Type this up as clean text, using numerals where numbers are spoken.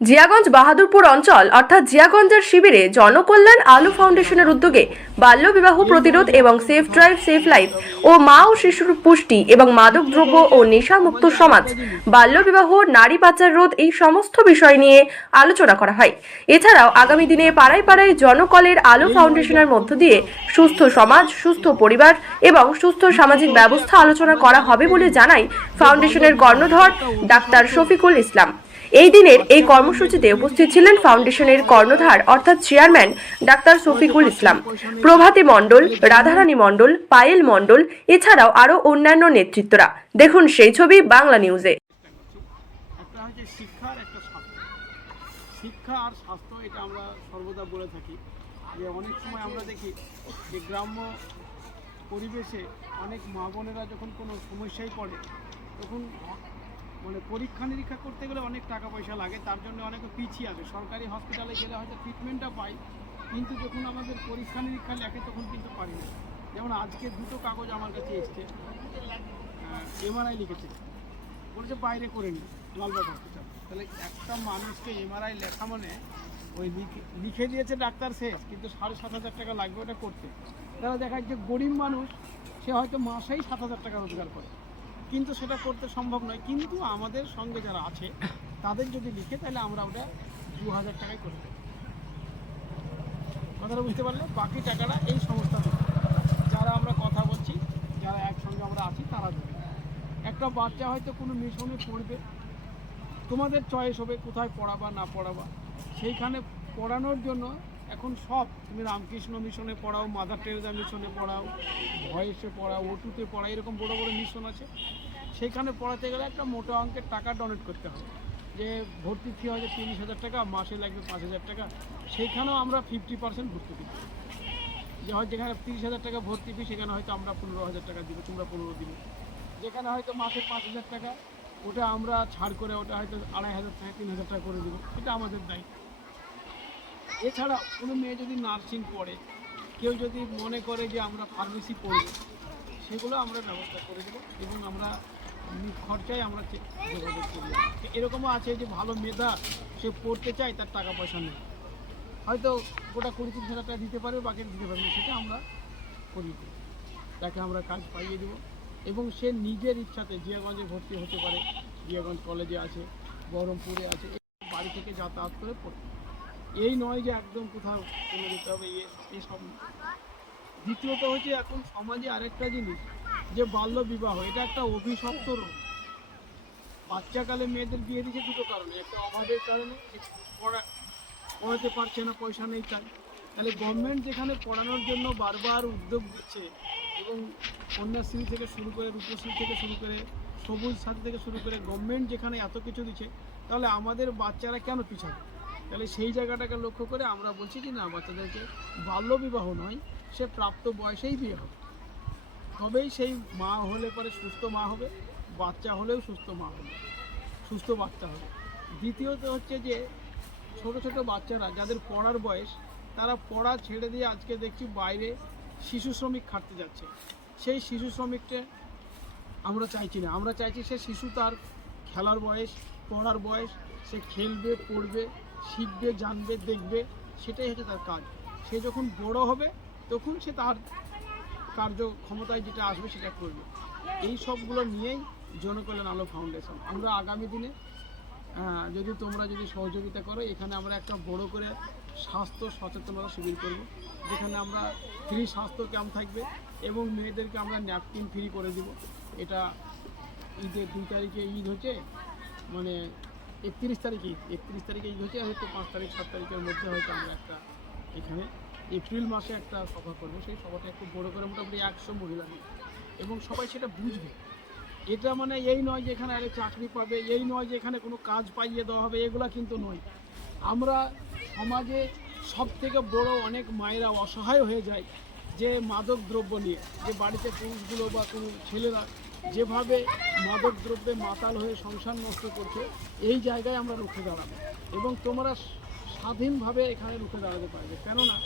জিয়াগঞ্জ বাহাদুরপুর অঞ্চল অর্থাৎ জিয়াগঞ্জের শিবিরে জনকল্যাণ আলো ফাউন্ডেশনের উদ্যোগে বাল্যবিবাহ প্রতিরোধ এবং সেফ ড্রাইভ সেফ লাইফ ও মা ও শিশুর পুষ্টি এবং মাদকদ্রব্য ও নেশামুক্ত সমাজ, বাল্যবিবাহ, নারী পাচার রোধ এই সমস্ত বিষয় নিয়ে আলোচনা করা হয়। এছাড়াও আগামী দিনে পাড়ায় পাড়ায় জনকলের আলো ফাউন্ডেশনের মধ্য দিয়ে সুস্থ সমাজ, সুস্থ পরিবার এবং সুস্থ সামাজিক ব্যবস্থা আলোচনা করা হবে বলে জানায় ফাউন্ডেশনের কর্ণধর ডাক্তার শফিকুল ইসলাম। এই দিনের এই কর্মসূচিতে উপস্থিত ছিলেন ফাউন্ডেশনের কর্ণধার অর্থাৎ চেয়ারম্যান ডাক্তার শফিকুল ইসলাম, প্রভাতী মণ্ডল, রাধারানী মণ্ডল, পায়েল মণ্ডল, এছাড়াও আরও অন্যান্য নেতৃত্বরা। দেখুন সেই ছবি বাংলা নিউজে। একটা হচ্ছে শিক্ষা আর একটা স্বাস্থ্য। শিক্ষা আর স্বাস্থ্য এটা আমরা সর্বদা বলে থাকি যে অনেক সময় আমরা দেখি যে গ্রাম্য পরিবেশে অনেক মা বোনেরা যখন কোনো সমস্যায় পড়ে তখন পরীক্ষা নিরীক্ষা করতে গেলে অনেক টাকা পয়সা লাগে, তার জন্য অনেকে পিছিয়ে আসে। সরকারি হসপিটালে গেলে হয়তো ট্রিটমেন্টটা পাই, কিন্তু যখন আমাদের পরীক্ষা নিরীক্ষা লেখে তখন কিন্তু পারি না। যেমন আজকে দুটো কাগজ আমার কাছে এসছে, এমআরআই লিখেছে, বলেছে বাইরে করে নি লালবাগ হসপিটাল। তাহলে একটা মানুষকে এমআরআই লেখা মানে ওই লিখে দিয়েছে ডাক্তার শেষ, কিন্তু 7,500 টাকা লাগবে ওটা করতে। তারা দেখায় যে গরিব মানুষ, সে হয়তো মাসেই 7,000 টাকা রোজগার করে, কিন্তু সেটা করতে সম্ভব নয়। কিন্তু আমাদের সঙ্গে যারা আছে তাদের যদি লিখে, তাহলে আমরা ওটা 2,000 টাকায় করতে, কথাটা বুঝতে পারলে বাকি টাকাটা এই সংস্থা দেবে। যারা আমরা কথা বলছি, যারা একসঙ্গে আমরা আছি, তারা দেবে। একটা বাচ্চা হয়তো কোনো মিশনে পড়বে, তোমাদের চয়েস হবে কোথায় পড়াবা না পড়াবা। সেইখানে পড়ানোর জন্য এখন সব, তুমি রামকৃষ্ণ মিশনে পড়াও, মাদার টেরেজা মিশনে পড়াও, ভয়েসে পড়াও, ওটুতে পড়াও, এরকম বড় বড় মিশন আছে। সেইখানে পড়াতে গেলে একটা মোটা অঙ্কের টাকা ডোনেট করতে হবে। যে ভর্তি ফি হয়তো 30,000 টাকা, মাসে লাগবে 5,000 টাকা, সেইখানেও আমরা 50% ভর্তি দিই। যে হয় যেখানে 30,000 টাকা ভর্তি ফি, সেখানে হয়তো আমরা 15,000 টাকা দিব, তোমরা 15 দিবে। যেখানে হয়তো মাসে 5,000 টাকা, ওটা আমরা ছাড় করে ওটা হয়তো 2,500 টাকা 3,000 টাকা করে দেবো, এটা আমাদের দায়িত্ব। এছাড়া কোনো মেয়ে যদি নার্সিং পড়ে, কেউ যদি মনে করে যে আমরা ফার্মেসি পড়ব, সেগুলো আমরা ব্যবস্থা করে দেবো এবং আমরা খরচায় আমরা যোগাযোগ করি। এরকমও আছে যে ভালো মেধা, সে পড়তে চায়, তার টাকা পয়সা নেই, হয়তো গোটা 20-30,000 টাকা দিতে পারবে, বাকি দিতে পারবে না, সেটা আমরা করি, তাকে আমরা কাজ পাইয়ে দেবো। এবং সে নিজের ইচ্ছাতে জিয়াগঞ্জে ভর্তি হতে পারে, জিয়াগঞ্জ কলেজে আছে, বহরমপুরে আছে, বাড়ি থেকে যাতায়াত করে পড়ে। এই নয় যে একদম কোথাও চলে যেতে হবে, এসব। দ্বিতীয়ত হচ্ছে এখন সমাজে আরেকটা জিনিস, যে বাল্য বিবাহ, এটা একটা অভিশপ্ত রোগ। বাচ্চাকালে মেয়েদের বিয়ে দিচ্ছে দুটো কারণে, একটা অভাবের কারণে, পড়াতে পারছে না, পয়সা নেই তাই। তাহলে গভর্নমেন্ট যেখানে পড়ানোর জন্য বারবার উদ্যোগ দিচ্ছে, এবং কন্যাশ্রী থেকে শুরু করে, রূপশ্রী থেকে শুরু করে, সবুজ সাথী থেকে শুরু করে, গভর্নমেন্ট যেখানে এত কিছু দিচ্ছে, তাহলে আমাদের বাচ্চারা কেন পিছাবে? তাহলে সেই জায়গাটাকে লক্ষ্য করে আমরা বলছি কি না, বাচ্চাদেরকে বাল্যবিবাহ নয়, সে প্রাপ্ত বয়সেই বিয়ে হবে, তবেই সেই মা হলে পরে সুস্থ মা হবে, বাচ্চা হলেও সুস্থ মা হবে, সুস্থ বাচ্চা হবে। দ্বিতীয়ত হচ্ছে যে ছোট ছোট বাচ্চারা যাদের পড়ার বয়স, তারা পড়া ছেড়ে দিয়ে আজকে দেখছি বাইরে শিশু শ্রমিক খাটতে যাচ্ছে। সেই শিশু শ্রমিকটা আমরা চাইছি না, আমরা চাইছি সে শিশু, তার খেলার বয়স, পড়ার বয়স, সে খেলবে, পড়বে, শিখবে, জানবে, দেখবে, সেটাই হচ্ছে তার কাজ। সে যখন বড় হবে তখন সে তার কার্যক্ষমতায় যেটা আসবে সেটা করবে। এই সবগুলো নিয়েই জনকল্যাণ আলো ফাউন্ডেশন। আমরা আগামী দিনে যদি তোমরা সহযোগিতা করো, এখানে আমরা একটা বড় করে স্বাস্থ্য সচেতনতা শিবির করব, যেখানে আমরা ফ্রি স্বাস্থ্য ক্যাম্প থাকবে এবং মেয়েদেরকে আমরা ন্যাপকিন ফ্রি করে দিব। এটা ঈদের 2 তারিখে ঈদ হচ্ছে, 31 তারিখে ঈদ হচ্ছে, হয়তো 5 তারিখ 7 তারিখের মধ্যে হয়তো আমরা একটা এখানে এপ্রিল মাসে একটা সভা করবো। সেই সভাটা একটু বড় করে মোটামুটি 100 মহিলা নিয়ে, এবং সবাই সেটা বুঝবে। এটা এই নয় যে এখানে আরে চাকরি পাবে, এই নয় যে এখানে কোনো কাজ পাইয়ে দেওয়া হবে, এগুলা কিন্তু নয়। আমরা সমাজে সব থেকে বড় অনেক মায়েরা অসহায় হয়ে যায় যে মাদক দ্রব্য নিয়ে, যে বাড়িতে পুরুষগুলো বা কোনো ছেলেরা যেভাবে মাদক দ্রব্যে মাতাল হয়ে সংসার নষ্ট করছে, এই জায়গায় আমরা রুখে দাঁড়াবো এবং তোমরা স্বাধীনভাবে এখানে রুখে দাঁড়াতে পারবে। কেননা